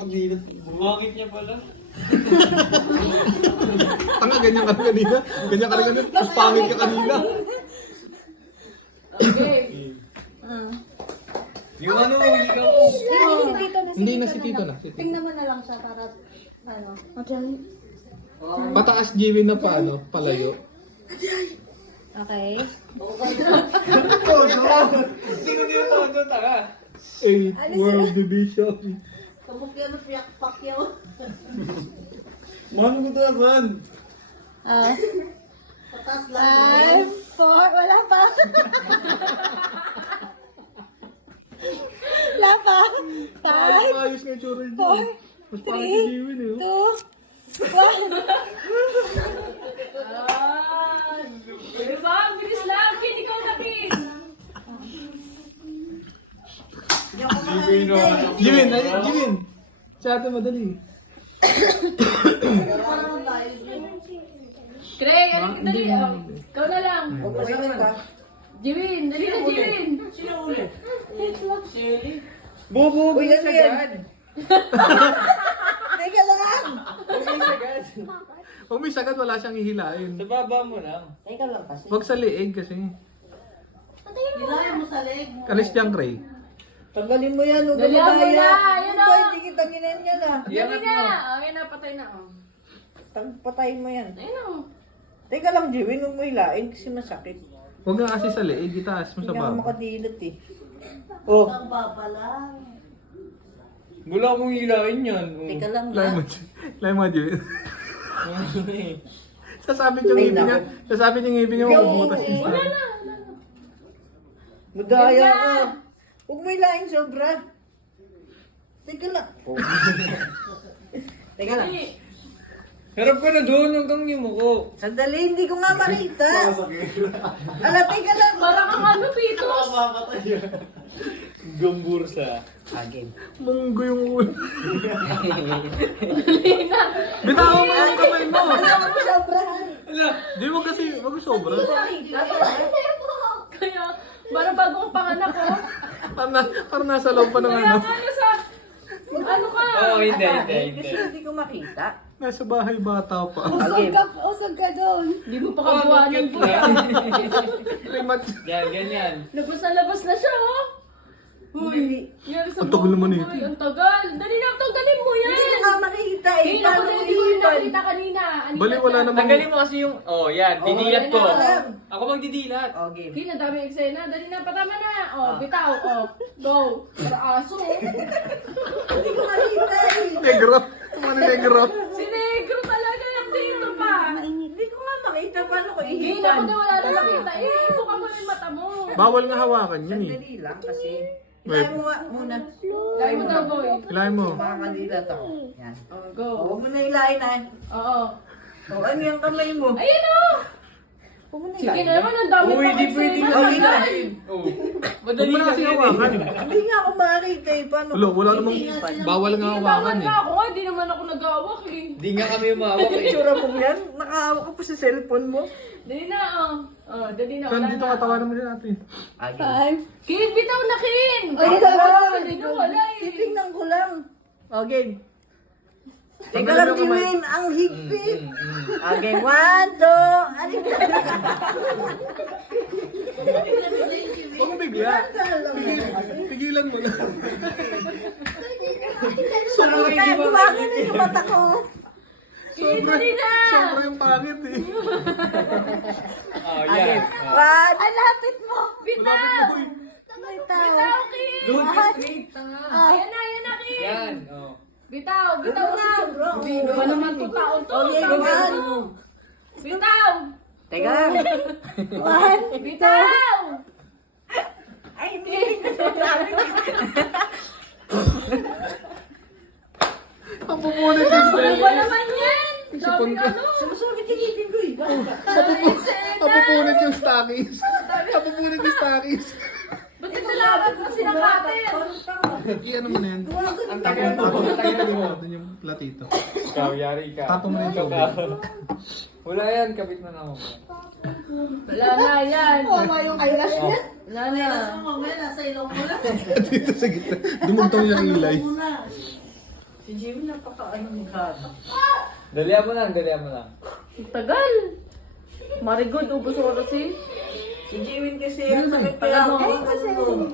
nakakadilot. Bumangit niya pala. Tanga, ganyan ka rin kanina. Ganyan ka rin kanina. Mas pangit ka kanina. Okay. Yung ano, ikaw ko. Si Tito na. Hindi na si Tito na. Si Tito. Tingnan mo na lang siya para, ano. Pataas Jiwin na pa, ano, palayo. Okay. Sino niyo todo, tanga? 8 World Division. Kabukyan na piyak-pakyaw. Mano ko taban? Patas lang. 5, 4, wala pa. Wala pa. 5, Ayos nga yung tsura niya. 4, Mas pangit si Jiwin eh. 2, 1. Diba? Ang bilis lang. Hindi ko natin. Jiwin, ay, Jiwin. Sa atin madali. Craig, dali. Ikaw na lang. Jiwin, dali na Jiwin. Bobo, Uy, ano yan? Teka lang. Pag may sagad, wala siyang hihilain. sa baba mo lang. Teka lang kasi. Huwag sa liig kasi. Nilayan mo sa leg mo. Kalis dyan, Cray. Tanggalin mo yan, huwag Dali mo mo na. kaya. Yan Ba, o. hindi kita ginan yan ah. Dali na. Ayan na, patay na. Patayin mo yan. Ayun o. Teka lang, Jiwin, huwag mo hilain kasi masakit. Huwag nga kasi sa liig, itaas mo Hindi sa ako baba. makadilot eh. Oh, Ang baba lang. Wala akong hilain yan. teka lang Lay mo, ha. lay mo, Jiwin. Sasabit yung ngipin niya. Sasabit yung ngipin niya, mabubutas yung Wala sabi. na. Madaya Yan ka. na. Huwag mo hilain sobra. Teka lang. Teka lang. Dali. Harap ka na doon hanggang yung muko. Sandali, hindi ko nga makita. Ala, teka lang. Parang ang ano, Pitos. Gambursa. Munggo yung ulo. Dali na. Bitawan mo yung kamay mo. Alam mo sobra. Di mo kasi, wag mo sobra. Kaya, parang bagong panganak ko. Parang nasa loob pa ng Kaya ano. nga, ano ka? Oo, hindi. Kasi hindi ko makita. Nasa bahay bata pa. Usog ka doon. Hindi mo pa kagawa ng buya. Remat. Yan, ganyan. Labas na siya, oh. Uy, yan sa Ang tagal naman Uy, ito. ang tagal. Dali na, tanggalin mo yan. Hindi ko nga makita eh. Hindi, Paano ako mo hindi ko yung iipan? nakita kanina. Anita Bali, wala siya. namang... Tanggalin mo kasi yung... Oh, yan. Dinilat ko. yan na. Ako magdidilat. Okay. Hindi, ang dami eksena. Dali na, patama na. Oh, bitaw. Oh, go. Para aso. Hindi ko makita eh. Negro. Ano negro? Si Negro talaga yung dito pa. Hindi ko nga makita. Paano ko Hindi iipan? na, wala na nakita. Eh, buka mo na yung mata mo. Bawal nga hawakan yun eh. Sandali lang kasi. Hilahin mo nga muna. Dahil mo na, boy. Hilahin mo. Makakadilat ako. Yan. Oh, go. Huwag mo na hilahin ah. Oo. O, ano yung kamay mo? Ayun, oh. Huwag mo na Sige hilahin. na naman, ang dami Uy, pang di pwede eksena. na. Okay na. Oh. Huwag Madali mo na lang kasi yan hawakan. eh. Hindi nga ako makita eh. Paano? Wala namang... Bawal nga Hindi hawakan naman eh. ako, hindi naman ako nag-awak eh. Di nga kami umawak eh. Itsura mo yan? Nakahawak ka pa sa cellphone mo? Dali na, oh. Oh, dali na, Kan wala dito na. katawanan mo din natin. 5. Kin, bitaw na, Kin! Ay, Ay, wala. wala eh. Titingnan ko lang. Okay. Teka Tanggalin lang, mo yung kamay. Jiwin. Ang higpit. Okay, 1, 2. Ano Huwag mo bigla. Pigilan mo na. Sumunod tayo. Gumawa na yung mata ko. Kin, dali na! Sobra yung pangit eh. Oh, Okay. yan. 1. Ang lapit mo. Bitaw! Bitaw. Bitaw, Kin! Load straight, tanga. Ayan na, Kin! Yan. Oh. Bitaw, bitaw na! Hindi ba naman to taon to? Okay, Tama gumaan. mo. Bitaw! Teka lang. 1. Bitaw! Ay, hindi. Ang pupunit yung Ano style. ba naman yan? Daming ka. ano? Sumusugit yung ngipin ko eh. Daming eksena! Ang pupunit yung stockings. Ang pupunit yung stockings. Ba't ito laban mo sila cutter? Iyan mo na yan. Ang tagal mo. Tapos Ang tagal mo. natin yung platito. Ikaw, yari ka. Tapos mo na yung Ikaw tubig. ka. Wala yan, kapit mo na ako. Wala na yan. Mama yung eyelash niya. Wala na. Mamaya nasa ilong mo lang. Dito sa gitna. Dumugtong yung ilay. Si Jimmy napaka-ano ng gata. Dalihan mo lang, dalihan mo lang. Ang tagal. Marigod, ubos ko kasi. Si Jimmy kasi ang sakit kaya Ano? ako. Ano?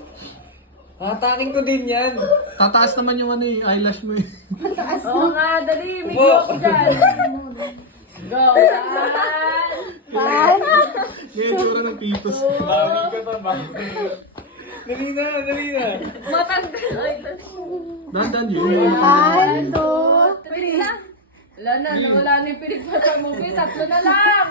Hatakin ko din yan. Tataas naman yung ano eh, eyelash mo eh. Oo nga, dali. May Upo. go ako dyan. Go. One. Ngayon tsura ng pitos. Bawi ko to, bawi ko. Dali na, dali na. Matanggal. Ay, Dandan yun. 1, 2, Pilig na. Wala na, nawala na yung pilig pa sa movie. Tatlo na lang.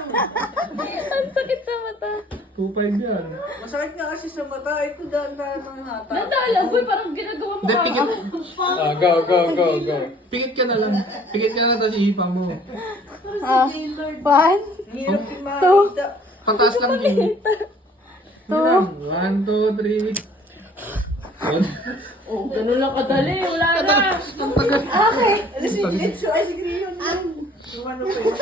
ang sakit sa mata. 2.5 yan. Masakit nga kasi sa mata. Ito daan-daan ng hata. Nadalag, boy. Parang ginagawa mo Hindi, pikit. Go, go, go, go. Pikit ka na lang. Pikit ka na tapos ihipang mo. Ah, 1, Hirap yung makita. Pataas lang din. 1, 2, 3. Oh, ganun lang kadali. Wala na. okay. Ano si Jitsu? Ay, si Griyon. Yung ano pa yun.